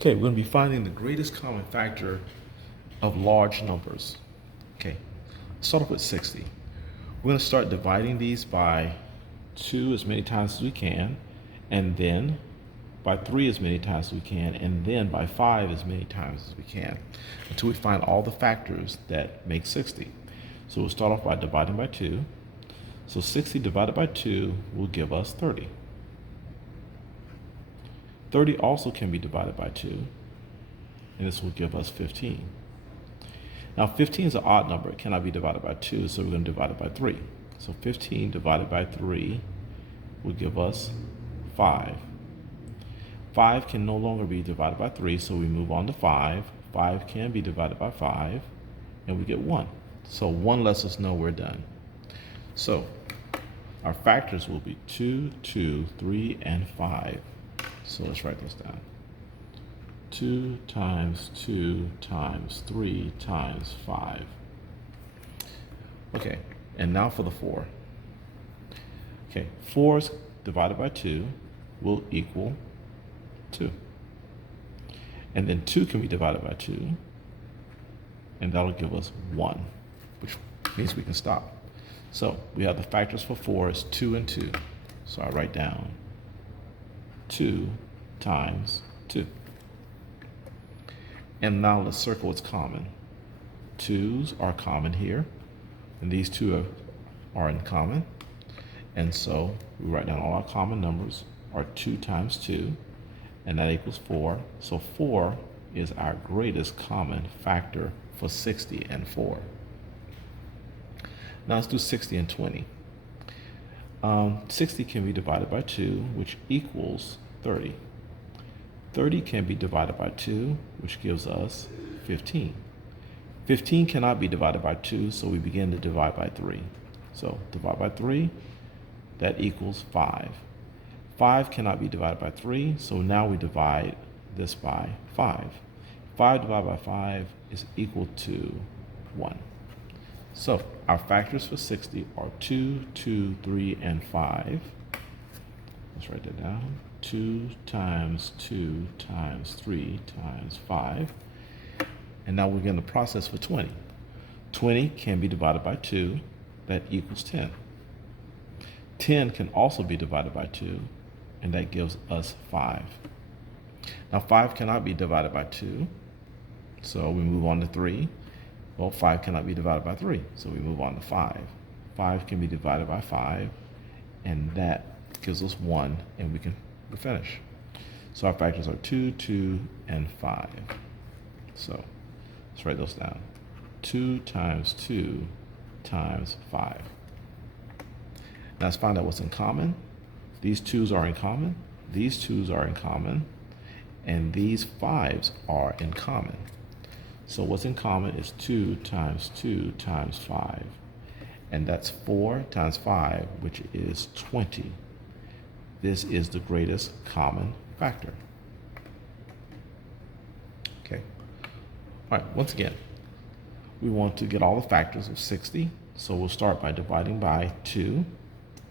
Okay, we're going to be finding the greatest common factor of large numbers. Okay, let's start off with 60. We're going to start dividing these by 2 as many times as we can, and then by 3 as many times as we can, and then by 5 as many times as we can, until we find all the factors that make 60. So we'll start off by dividing by 2. So 60 divided by 2 will give us 30. 30 also can be divided by 2, and this will give us 15. Now 15 is an odd number. It cannot be divided by 2, so we're going to divide it by 3. So 15 divided by 3 will give us 5. 5 can no longer be divided by 3, so we move on to 5. 5 can be divided by 5, and we get 1. So 1 lets us know we're done. So our factors will be 2, 2, 3, and 5. So let's write this down. 2 times 2 times 3 times 5. Okay, and now for the 4. Okay, 4 divided by 2 will equal 2. And then 2 can be divided by 2, and that'll give us 1, which means we can stop. So we have the factors for 4 is 2 and 2. So I write down 2 times 2. And now let's circle what's common. 2's are common here, and these two are in common. And so we write down all our common numbers are 2 times 2, and that equals 4. So 4 is our greatest common factor for 60 and 4. Now let's do 60 and 20. 60 can be divided by 2, which equals 30. 30 can be divided by 2, which gives us 15. 15 cannot be divided by 2, so we begin to divide by 3. So divide by 3, that equals 5. 5 cannot be divided by 3, so now we divide this by 5. 5 divided by 5 is equal to 1. So our factors for 60 are 2, 2, 3, and 5. Let's write that down. 2 times 2 times 3 times 5. And now we're getting the process for 20. 20 can be divided by 2. That equals 10. 10 can also be divided by 2, and that gives us 5. Now 5 cannot be divided by 2, so we move on to 3. Well, 5 cannot be divided by 3, so we move on to 5. 5 can be divided by 5, and that gives us 1, and we finish. So our factors are 2, 2, and 5. So let's write those down. 2 times 2 times 5. Now let's find out what's in common. These 2's are in common, these 2's are in common, and these 5's are in common. So what's in common is 2 times 2 times 5. And that's 4 times 5, which is 20. This is the greatest common factor. Okay. All right, once again, we want to get all the factors of 60. So we'll start by dividing by 2,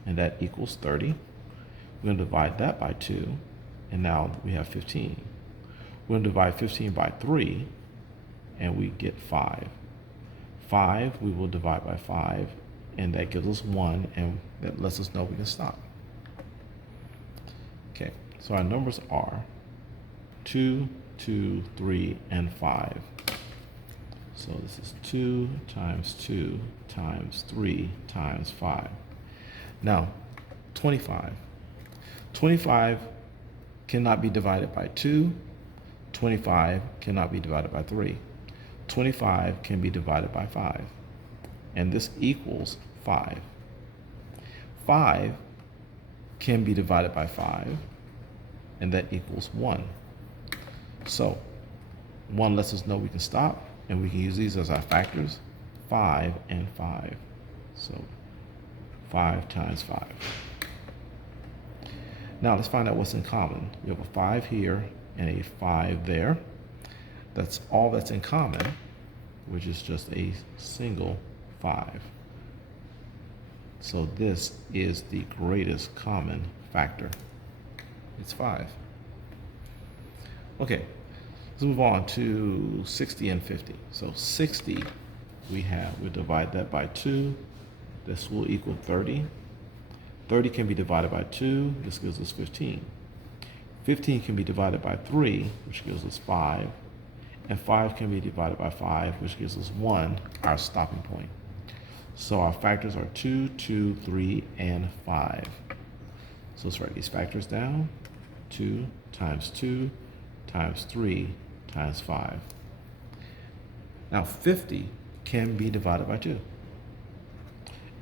and that equals 30. We're going to divide that by 2, and now we have 15. We're going to divide 15 by 3, and we get 5. 5 we will divide by 5, and that gives us 1, and that lets us know we can stop. Okay, so our numbers are 2, 2, 3, and 5. So this is 2 times 2 times 3 times 5. Now, 25. 25 cannot be divided by 2. 25 cannot be divided by 3. 25 can be divided by 5. And this equals 5. 5 can be divided by 5, and that equals 1. So 1 lets us know we can stop, and we can use these as our factors, 5 and 5. So 5 times 5. Now let's find out what's in common. We have a 5 here and a 5 there. That's all that's in common, which is just a single 5. So this is the greatest common factor. It's 5. Okay, Let's move on to 60 and 50. So 60, we'll divide that by 2. This will equal 30. 30 can be divided by 2. This gives us 15. 15 can be divided by 3, which gives us 5. And 5 can be divided by 5, which gives us 1, our stopping point. So our factors are 2, 2, 3, and 5. So let's write these factors down. 2 times 2 times 3 times 5. Now 50 can be divided by 2.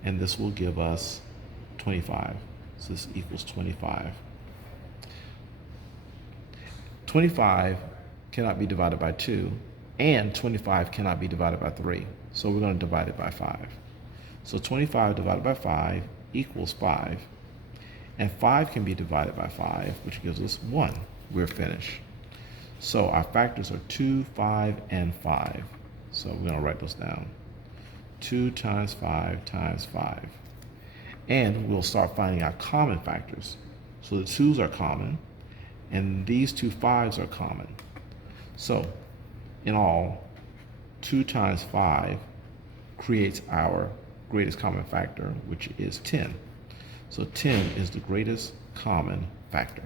And this will give us 25. So this equals 25. 25 cannot be divided by 2, and 25 cannot be divided by 3. So we're going to divide it by 5. So 25 divided by 5 equals 5. And 5 can be divided by 5, which gives us 1. We're finished. So our factors are 2, 5, and 5. So we're going to write those down. 2 times 5 times 5. And we'll start finding our common factors. So the 2's are common, and these two 5's are common. So in all, 2 times 5 creates our greatest common factor, which is 10. So 10 is the greatest common factor.